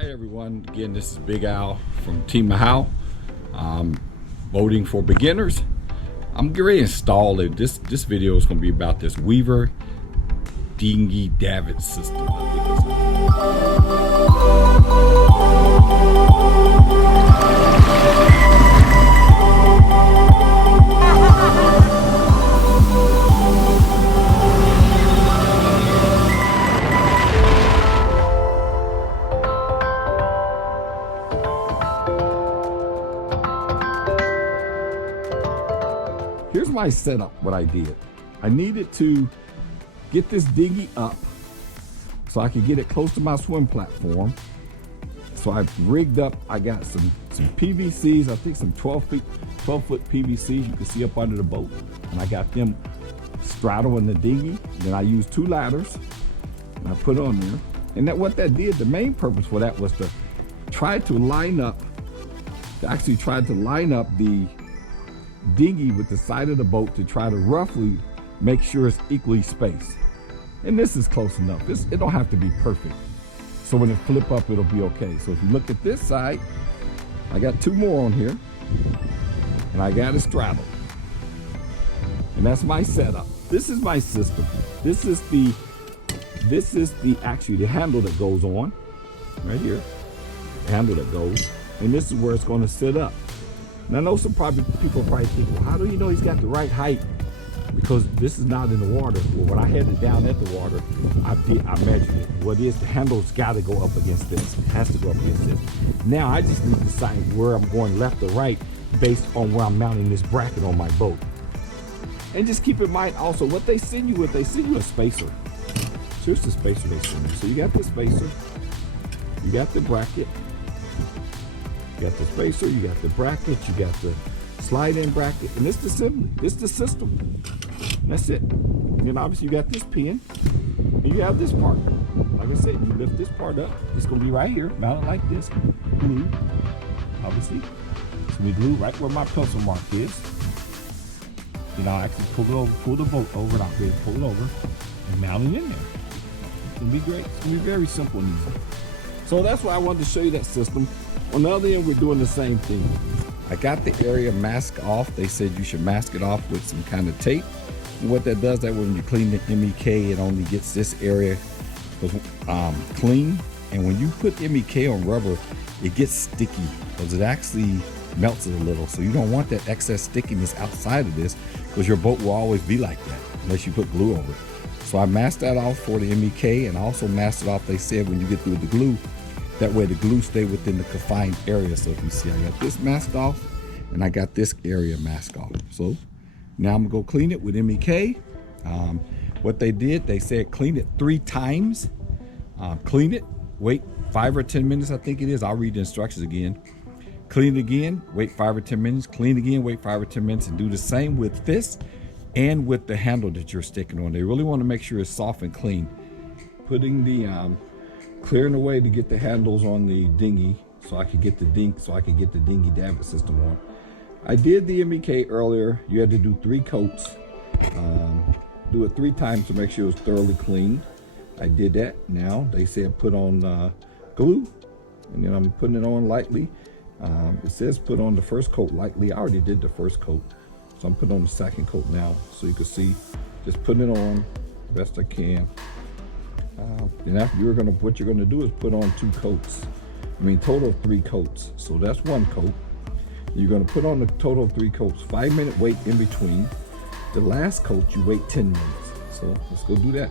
Hi everyone, again this is Big Al from Team Mahal. Voting for beginners. I'm getting ready to install it. This video is going to be about this Weaver Dinghy Davit system. Here's my setup, what I did. I needed to get this dinghy up so I could get it close to my swim platform. So I rigged up, I got some PVCs, I think some 12-foot PVCs you can see up under the boat. And I got them straddling the dinghy. Then I used 2 ladders and I put on there. And what that did, the main purpose for that was to try to line up, the dinghy with the side of the boat to try to roughly make sure it's equally spaced. And this is close enough. It don't have to be perfect. So when it flip up, it'll be okay. So if you look at this side, I got 2 more on here and I got it straddled. And that's my setup. This is my system. This is actually the handle that goes on right here. The handle that goes, and this is where it's going to sit up. And I know some people probably think, well, how do you know he's got the right height? Because this is not in the water. Well, when I had it down at the water, I measured it. What is the handle's got to go up against this. It has to go up against this. Now I just need to decide where I'm going left or right based on where I'm mounting this bracket on my boat. And just keep in mind also what they send you with. They send you a spacer. Here's the spacer they send you. So you got the spacer, you got the bracket. You got the spacer, you got the bracket, you got the slide-in bracket, and it's the assembly. It's the system. And that's it. And then obviously you got this pin, and you have this part. Like I said, you lift this part up. It's gonna be right here, mounted like this. Glue, obviously. It's gonna be glued right where my pencil mark is. Then I'll actually pull the boat over, and I'll be able to pull it over and mount it in there. It's gonna be great. It's gonna be very simple and easy. So that's why I wanted to show you that system. On the other end, we're doing the same thing. I got the area mask off. They said you should mask it off with some kind of tape. And what that does, that when you clean the MEK, it only gets this area clean. And when you put MEK on rubber, it gets sticky because it actually melts it a little. So you don't want that excess stickiness outside of this because your boat will always be like that unless you put glue over it. So I masked that off for the MEK and I also masked it off, they said, when you get through the glue. That way the glue stay within the confined area. So if you see, I got this masked off and I got this area masked off. So now I'm gonna go clean it with MEK. What they did, they said clean it 3 times. Clean it, wait 5 or 10 minutes, I think it is. I'll read the instructions again. Clean it again, wait 5 or 10 minutes. Clean again, wait 5 or 10 minutes, and do the same with this and with the handle that you're sticking on. They really want to make sure it's soft and clean. Putting the clearing the way to get the handles on the dinghy so I could get the Dinghy Davit system on. I did the MEK earlier. You had to do 3 coats. Do it 3 times to make sure it was thoroughly clean. I did that. Now they said put on glue, and then I'm putting it on lightly. It says put on the first coat lightly. I already did the first coat, so I'm putting on the second coat now, so you can see just putting it on best I can. And after what you're gonna do is put on 2 coats. I mean, total of 3 coats. So that's 1 coat. You're gonna put on the total of 3 coats. 5-minute wait in between. The last coat, you wait 10 minutes. So let's go do that.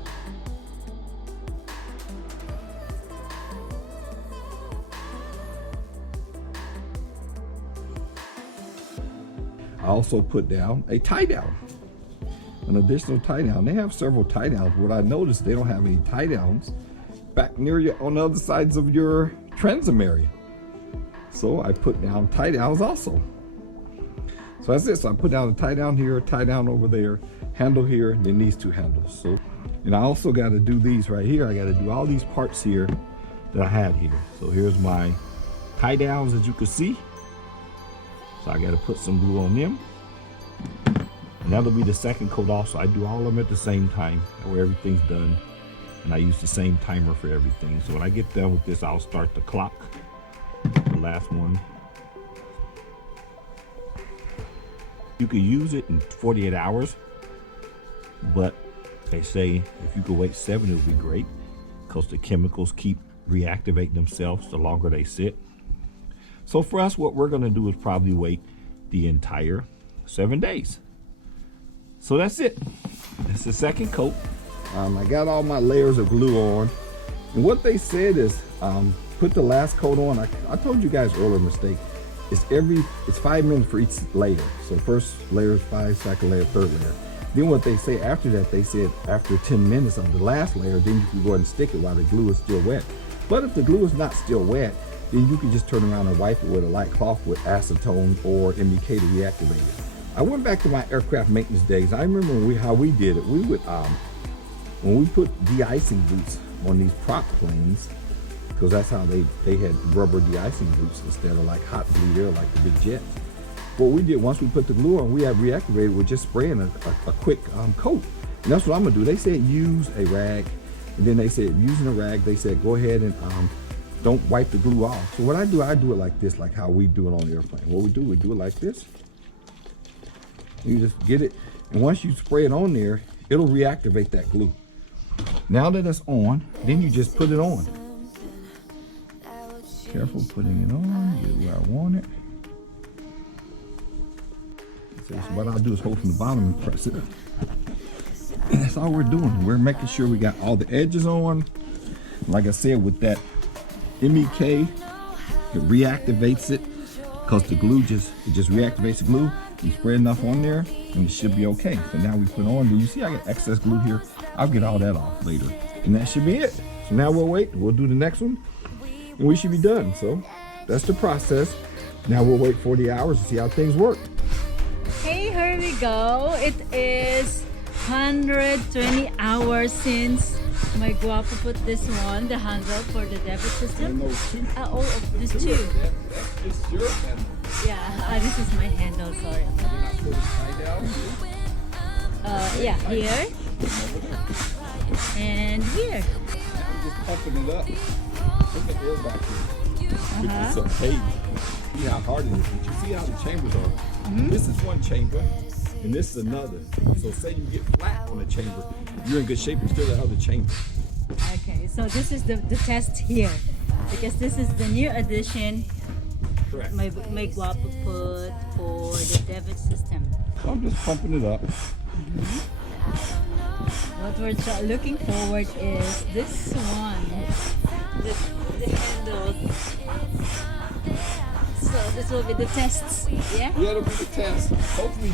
I also put down a tie down. An additional tie down. They have several tie downs. What I noticed, they don't have any tie downs back near you on the other sides of your transom area. So I put down tie downs also. So that's it. So I put down a tie down here, tie down over there, handle here, and then these 2 handles. So, and I also got to do these right here. I got to do all these parts here that I had here. So here's my tie downs, as you can see. So I got to put some glue on them. And that'll be the second coat also. I do all of them at the same time, that way everything's done. And I use the same timer for everything. So when I get done with this, I'll start the clock. The last one. You can use it in 48 hours, but they say if you could wait 7, it would be great, because the chemicals keep reactivating themselves the longer they sit. So for us, what we're gonna do is probably wait the entire 7 days. So that's it. That's the second coat. I got all my layers of glue on. And what they said is, put the last coat on. I told you guys earlier, mistake. It's 5 minutes for each layer. So first layer is 5, second layer, third layer. Then what they say after that, they said after 10 minutes of the last layer, then you can go ahead and stick it while the glue is still wet. But if the glue is not still wet, then you can just turn around and wipe it with a light cloth with acetone or MEK to reactivate it. I went back to my aircraft maintenance days. I remember how we did it. We would, when we put de-icing boots on these prop planes, because that's how they had rubber de-icing boots instead of like hot bleed air like the big jets. What we did, once we put the glue on, we had reactivated with just spraying a quick coat. And that's what I'm gonna do. They said use a rag, and then they said using a rag, they said go ahead and don't wipe the glue off. So what I do it like this, like how we do it on the airplane. What we do it like this. You just get it, and once you spray it on there, it'll reactivate that glue. Now that it's on, then you just put it on. Careful putting it on, get where I want it. So what I'll do is hold from the bottom and press it up. And that's all we're doing. We're making sure we got all the edges on. Like I said, with that MEK, it reactivates it, because the glue just reactivates the glue. You spray enough on there and it should be okay. So now we put on, do you see I got excess glue here? I'll get all that off later. And that should be it. So now we'll wait, we'll do the next one, and we should be done. So that's the process. Now we'll wait 40 hours to see how things work. Hey, here we go. It is 120 hours since my guapo put this one, the handle for the Davit system. Oh, this two. That's just your handle. Yeah, this is my handle, sorry. Yeah, here. And here. I'm just pumping it up. Look at the air back here. So, hey, see how hard it is. But you see how the chambers are. This is one chamber, and this is another. So say you get flat on the chamber, you're in good shape. You still have other chambers. Okay, so this is the test here, because this is the new addition. Correct. My guapo put for the Davit system. So I'm just pumping it up. What we're looking forward is this one, the handle. So this will be the tests, yeah? Yeah, it'll be the test. Hopefully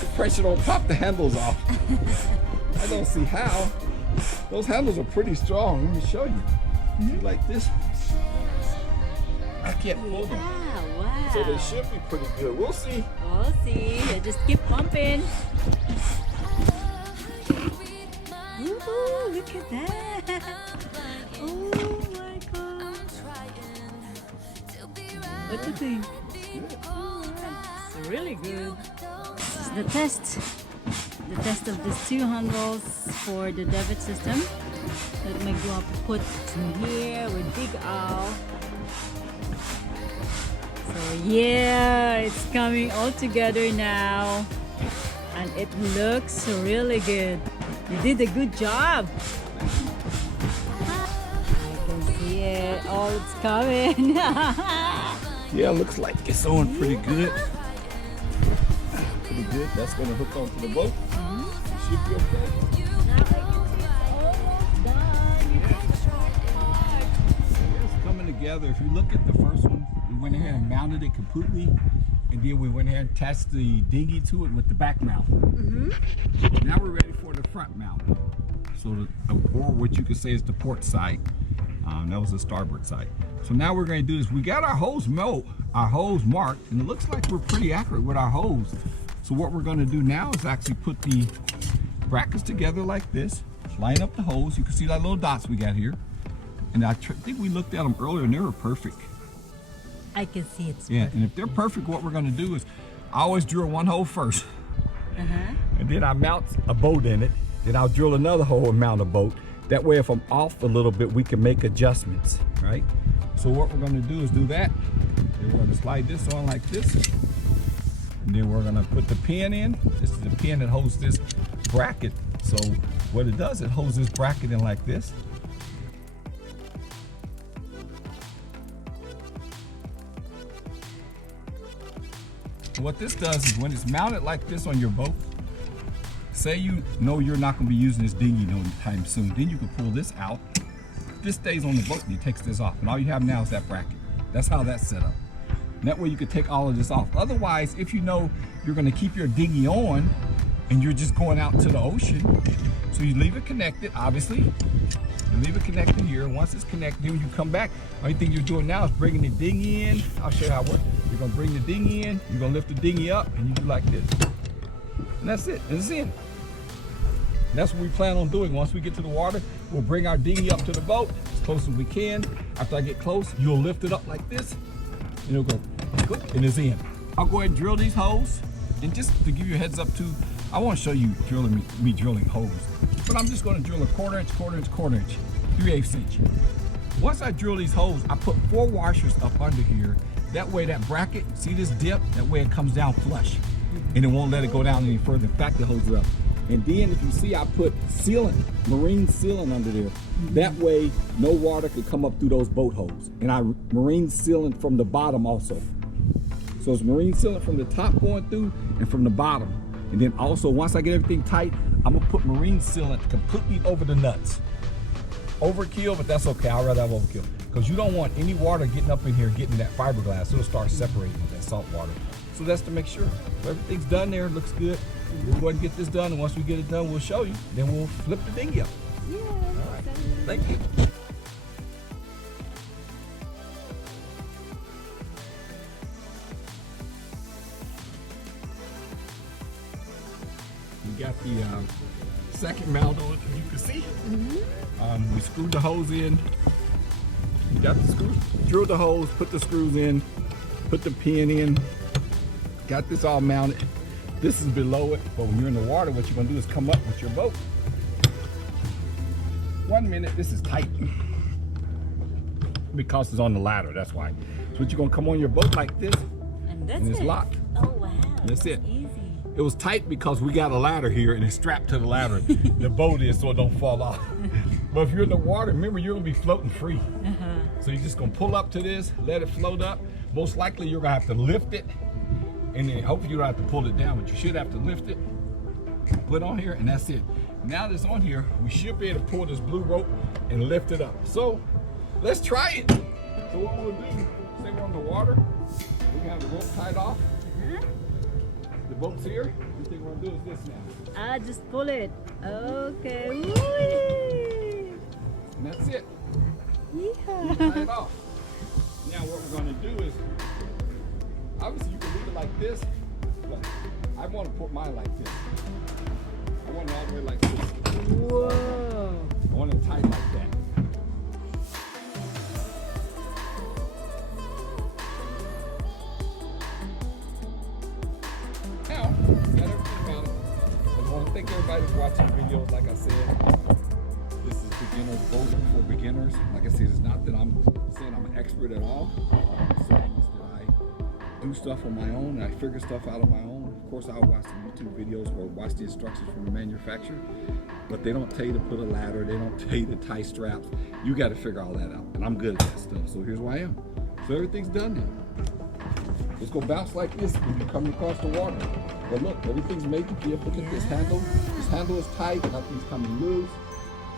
the pressure don't pop the handles off. I don't see how. Those handles are pretty strong. Let me show you. See, like this. I can't pull them. Wow. So they should be pretty good. We'll see. We'll see. Just keep pumping. Ooh, look at that. Oh my god. What do you think? It's really good. This is the test. The test of these two handles for the Davit system that my guapo put in here with Big Owl. So yeah, it's coming all together now, and it looks really good. You did a good job. I can see it. Oh, it's coming. Yeah, looks like it's on pretty good. Pretty good. That's going to hook onto the boat. It should be okay. Now I can see it's almost done. You did the hard part. It's coming together. If you look at the first one, we went ahead and mounted it completely, and then we went ahead and attached the dinghy to it with the back mount. Now we're ready for the front mount. So, or what you could say is the port side. That was the starboard side. So now we're going to do is we got our hose marked, and it looks like we're pretty accurate with our hose. So what we're going to do now is actually put the brackets together like this, line up the hose. You can see that little dots we got here, and I think we looked at them earlier and they were perfect. I can see it's Yeah, and if they're perfect, what we're going to do is I always drill one hole first, and then I mount a boat in it. Then I'll drill another hole and mount a boat. That way, if I'm off a little bit, we can make adjustments, right? So what we're gonna do is do that. Then we're gonna slide this on like this. And then we're gonna put the pin in. This is the pin that holds this bracket. So what it does, it holds this bracket in like this. What this does is when it's mounted like this on your boat, say you know you're not going to be using this dinghy no time soon, then you can pull this out. This stays on the boat and you take this off, and all you have now is that bracket. That's how that's set up. And that way you can take all of this off. Otherwise, if you know you're going to keep your dinghy on and you're just going out to the ocean, so you leave it connected, obviously. You leave it connected here. Once it's connected, then when you come back, only thing you're doing now is bringing the dinghy in. I'll show you how it works. You're going to bring the dinghy in, you're going to lift the dinghy up, and you do like this. And that's it. And it's in. And that's what we plan on doing. Once we get to the water, we'll bring our dinghy up to the boat as close as we can. After I get close, you'll lift it up like this, and it'll go, and it's in. I'll go ahead and drill these holes. And just to give you a heads up too, I want to show you me drilling holes. But I'm just going to drill a quarter inch, 3/8 inch. Once I drill these holes, I put 4 washers up under here. That way that bracket, see this dip? That way it comes down flush. And it won't let it go down any further. In fact, it holds it up. And then if you see, I put sealant, marine sealant under there. That way no water could come up through those boat holes. And I marine sealant from the bottom also. So it's marine sealant from the top going through and from the bottom. And then also, once I get everything tight, I'm gonna put marine sealant completely over the nuts. Overkill, but that's okay. I'd rather have overkill. Because you don't want any water getting up in here, getting that fiberglass. It'll start separating with that salt water. So that's to make sure. So everything's done there, looks good. We'll go ahead and get this done, and once we get it done, we'll show you. Then we'll flip the dinghy up. Yeah. All right, thank you. We got the second mount on it, as you can see. We screwed the hose in. We got the screws, drilled the hose, put the screws in, put the pin in, got this all mounted. This is below it, but when you're in the water, what you're gonna do is come up with your boat. 1 minute, this is tight. Because it's on the ladder, that's why. So what you're gonna come on your boat like this, And that's and it's it. locked. Oh wow. That's it. Easy. It was tight because we got a ladder here and it's strapped to the ladder. The boat is, so it don't fall off. But if you're in the water, remember you're gonna be floating free. So you're just gonna pull up to this, let it float up. Most likely you're gonna have to lift it, and then hopefully you don't have to pull it down, but you should have to lift it, put it on here, and that's it. Now that it's on here, we should be able to pull this blue rope and lift it up. So let's try it. So what we'll do, say we're on the water, we can have the rope tied off. The boat's here. The thing we're gonna do is this now. Just pull it. Okay. Whee! And that's it. Yeehaw. Tie it off. Now what we're gonna do is, obviously you can leave it like this, but I want to put mine like this. I want it all the way like this. Whoa. I want it tight like that. Now, we got everything mounted. I want to thank everybody for watching the videos. Like I said, this is beginner boat for beginners. Like I said, it's not that I'm saying I'm an expert at all. It's that I do stuff on my own and I figure stuff out on my own. Of course, I'll watch some YouTube videos or watch the instructions from the manufacturer, but they don't tell you to put a ladder. They don't tell you to tie straps. You got to figure all that out, and I'm good at that stuff. So here's where I am. So everything's done now. It's gonna bounce like this when you're coming across the water. But look, everything's made to give. Look at this handle. This handle is tight. Nothing's coming loose.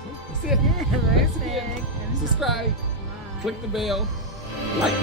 So that's it. Thanks again. Perfect. Subscribe. Wow. Click the bell. Like.